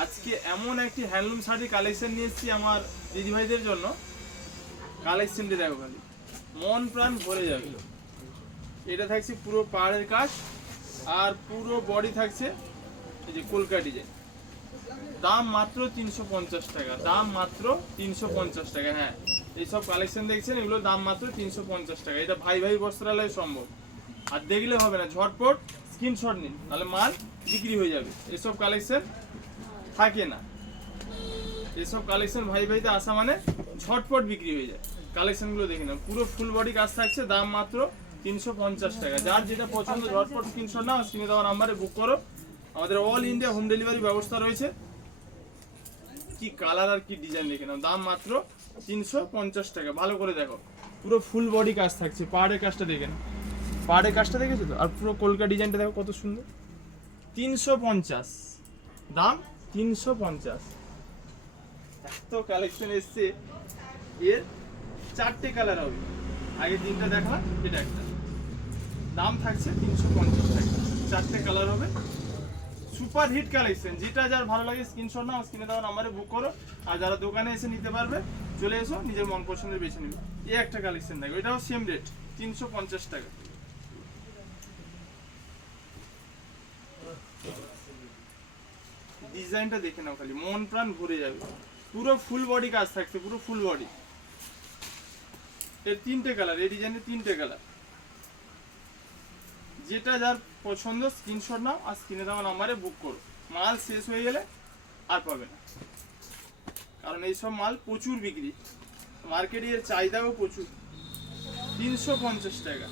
আজকে এমন একটি হ্যান্ডলুম শাড়ির কালেকশন নিয়ে এসেছি আমার দিদিভাইদের জন্য। কালেকশনটি দেখো খালি, মন প্রাণ ভরে যাবে। এটা থাকছে পুরো পাড়ের কাজ আর পুরো বডি থাকছে এই যে কলকা ডিজাইন। দাম মাত্র 350 টাকা, দাম মাত্র 350 টাকা। হ্যাঁ, এইসব কালেকশন দেখছেন, এগুলোর দাম মাত্র 350 টাকা। এটা ভাই ভাই বস্ত্রালয় সম্ভব। আর দেখলে হবে না, ঝটপট স্ক্রিনশট নিন, নাহলে মাল বিক্রি হয়ে যাবে। এসব কালেকশন থাকে না, এসব কালেকশন ভাই ভাইতে আসা মানে ঝটপট বিক্রি হয়ে যায়। কালেকশনগুলো দেখে নাও, পুরো ফুল বডি কাজ থাকছে, দাম মাত্র 350 টাকা। যার যেটা পছন্দ ঝটপট স্ক্রিনশট নাও, স্ক্রিনে দেওয়া নাম্বারে বুক করো। আমাদের অল ইন্ডিয়া হোম ডেলিভারি ব্যবস্থা রয়েছে। কি কালার আর কি ডিজাইন দেখে নাও, দাম মাত্র 350 টাকা। ভালো করে দেখো, পুরো ফুল বডি কাজ থাকছে। পাড়ের কাজটা দেখে নাও, পাড়ের কাজটা দেখেছো তো? আর পুরো কলকা ডিজাইনটা দেখো কত সুন্দর। 350, দাম 350। এত কালেকশন এসছে, এর 4টে কালার হবে। আগে 3টা দেখলাম, এটা একটা। দাম থাকছে 350 টাকা, 4টে কালার হবে। সুপার হিট কালেকশন, যেটা যার ভালো লাগে স্ক্রিনশট নাও, স্ক্রিনে দেওয়া নাম্বারে বুক করো। আর যারা দোকানে এসে নিতে পারবে চলে এসো, নিজের মন পছন্দের বেছে নিবে। এই একটা কালেকশন দেখো, এটাও সেম রেট 350 টাকা। ডিজাইনটা দেখে নাও খালি, মন প্রাণ ভরে যাবে। পুরো ফুল বডি কাজ থাকছে, পুরো ফুল বডি। এর 3টে কালার, এই ডিজাইনের 3টে কালার। যেটা যার পছন্দ স্ক্রিনশট নাও আর স্ক্রিনে দেওয়া নাম্বারে বুক করো। মাল শেষ হয়ে গেলে আর পাবে না, কারণ এইসব মাল প্রচুর বিক্রি, মার্কেটে এর চাহিদাও প্রচুর। 350 টাকা,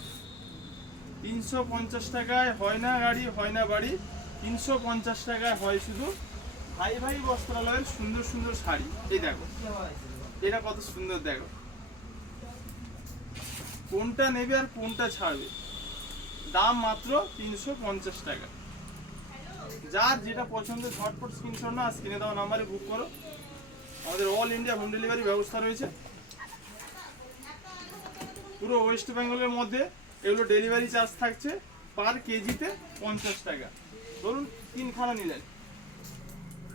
350 টাকায় হয় না গাড়ি, হয় না বাড়ি। 350 টাকায় হয় শুধু ভাই ভাই বস্ত্রালয়ের সুন্দর সুন্দর শাড়ি। এই দেখো, এটা কত সুন্দর দেখো। কোনটা নেবে আর কোনটা ছাড়বে, দাম মাত্র 350 টাকা। যার যেটা পছন্দ ঝটপট স্ক্রিনশট না, স্ক্রিনে দেওয়া নাম্বারে বুক করো। আমাদের অল ইন্ডিয়া হোম ডেলিভারি ব্যবস্থা রয়েছে। পুরো ওয়েস্ট বেঙ্গলের মধ্যে এগুলো ডেলিভারি চার্জ থাকছে পার কেজিতে 50 টাকা। ধরুন 3খানা নিলেন,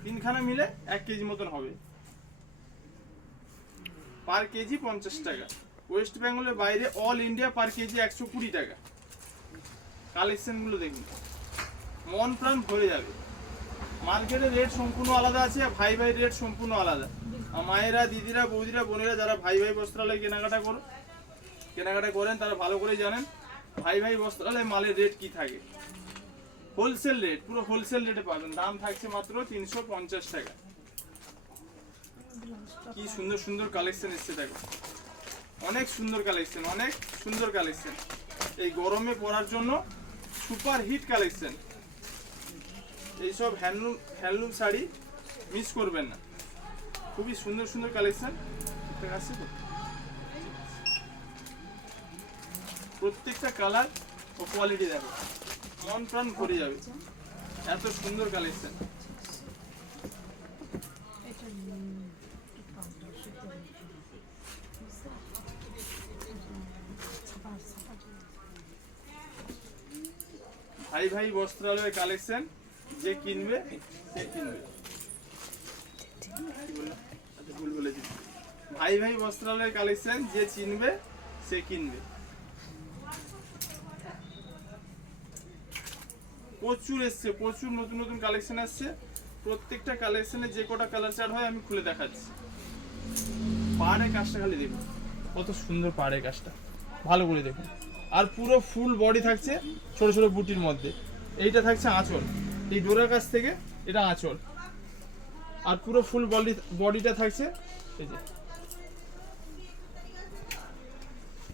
3খানা মিলে 1 কেজি মতন হবে, পার কেজি 50 টাকা। ওয়েস্ট বেঙ্গলের বাইরে অল ইন্ডিয়া পার কেজি 120 টাকা। কালেকশনগুলো দেখুন, মন প্রাণ ভরে যাবে। মার্কেটের রেট সম্পূর্ণ আলাদা আছে, আর ভাই ভাই রেট সম্পূর্ণ আলাদা। আর মায়েরা, দিদিরা, বৌদিরা, বোনেরা যারা ভাই ভাই বস্ত্রালয় কেনাকাটা করেন তারা ভালো করে জানেন ভাই ভাই বস্ত্রালয় মালের রেট কি থাকে। হোলসেল রেট, পুরো হোলসেল রেটে পাবেন। দাম থাকছে মাত্র 350 টাকা। কি সুন্দর সুন্দর কালেকশন এসছে দেখো, অনেক সুন্দর কালেকশন, অনেক সুন্দর কালেকশন। এই গরমে পরার জন্য সুপার হিট কালেকশন। এইসব হ্যান্ডলুম শাড়ি মিস করবেন না, খুবই সুন্দর সুন্দর কালেকশন। আসছে তো, প্রত্যেকটা কালার ও কোয়ালিটি দেখো, মন প্রাণ ভরে যাবে। এত সুন্দর কালেকশন। ভাই ভাই বস্ত্রালয়ের কালেকশন, যে কিনবে সে কিনবে। ভুল বলেছি, ভাই ভাই বস্ত্রালয়ের কালেকশন, যে চিনবে সে কিনবে। প্রচুর এসছে, প্রচুর নতুন নতুন কালেকশন আসছে। প্রত্যেকটা কালেকশনে যে কটা কালার চার্ট হয় আমি খুলে দেখাচ্ছি। পাড়ের কাজটা খালি দেখুন, কত সুন্দর পাড়ের কাজটা, ভালো করে দেখুন। আর পুরো ফুল বডি থাকছে ছোট ছোট বুটির মধ্যে। এইটা থাকছে আঁচল, এই ডোরার কাছ থেকে এটা আঁচল। আর পুরো ফুল বডিটা থাকছে এই যে।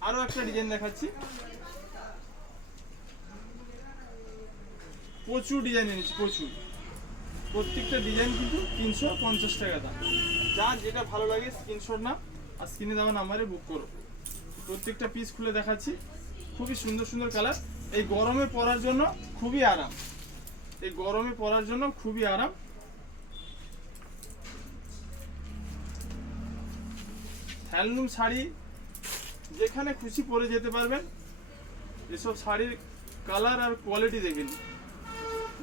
আরো একটা ডিজাইন দেখাচ্ছি, প্রচুর ডিজাইন এনেছি, প্রচুর। প্রত্যেকটা ডিজাইন কিন্তু 350 টাকা দাম। যার যেটা ভালো লাগে স্ক্রিনশট নাও আর স্ক্রিনে দেওয়া নাম্বারে বুক করো। প্রত্যেকটা পিস খুলে দেখাচ্ছি, খুবই সুন্দর সুন্দর কালার। এই গরমে পরার জন্য খুবই আরাম, এই গরমে পরার জন্য খুবই আরাম। হ্যান্ডলুম শাড়ি যেখানে খুশি পরে যেতে পারবেন। এসব শাড়ির কালার আর কোয়ালিটি দেখেন।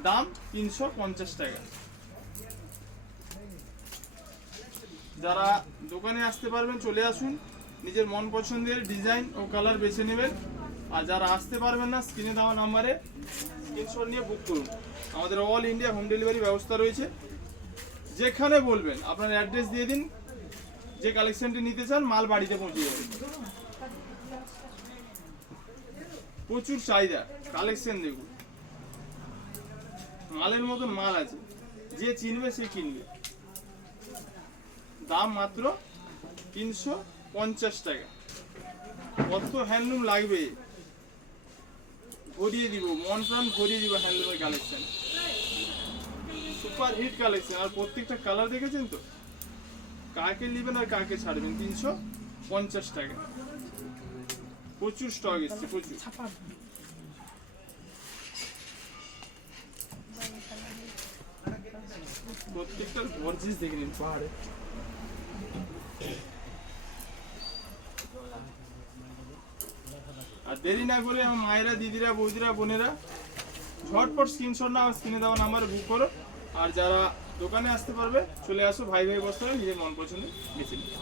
দাম 350 টাকা। যারা দোকানে আসতে পারবেন চলে আসুন, নিজের মন পছন্দের ডিজাইন ও কালার বেছে নেবেন। আর যারা আসতে পারবেন না স্ক্রিনে দেওয়া নাম্বারে স্ক্রিনশট নিয়ে বুক করুন। আমাদের অল ইন্ডিয়া হোম ডেলিভারি ব্যবস্থা রয়েছে। যেখানে বলবেন আপনার অ্যাড্রেস দিয়ে দিন, যে কালেকশনটি নিতে চান মাল বাড়িতে পৌঁছে যাবে। প্রচুর চাহিদা, কালেকশন দেখুন, মালের মতন মাল আছে, যে চিনবে সে কিনবে। দাম মাত্র 350 টাকা। কত হ্যান্ডলুম লাগবে, ভরিয়ে দিব, মন প্রাণ ভরিয়ে দিব হ্যান্ডলুমের কালেকশন। সুপার হিট কালেকশন, আর প্রত্যেকটা কালার দেখেছেন তো, কাকে নেবেন আর কাকে ছাড়বেন। 350 টাকা, প্রচুর স্টক এসছে, প্রচুর। প্রত্যেকটার গর্জিস দেখে নিন পাহাড়ে। আর দেরি না করে আমার মায়েরা, দিদিরা, বৌদিরা, বোনেরা ঝটপট স্ক্রিনশট না স্ক্রিনে দেওয়া নাম্বারে বুক করো। আর যারা দোকানে আসতে পারবে চলে আসো, ভাই ভাই বসতে নিজের মন পছন্দ বেছে নিও।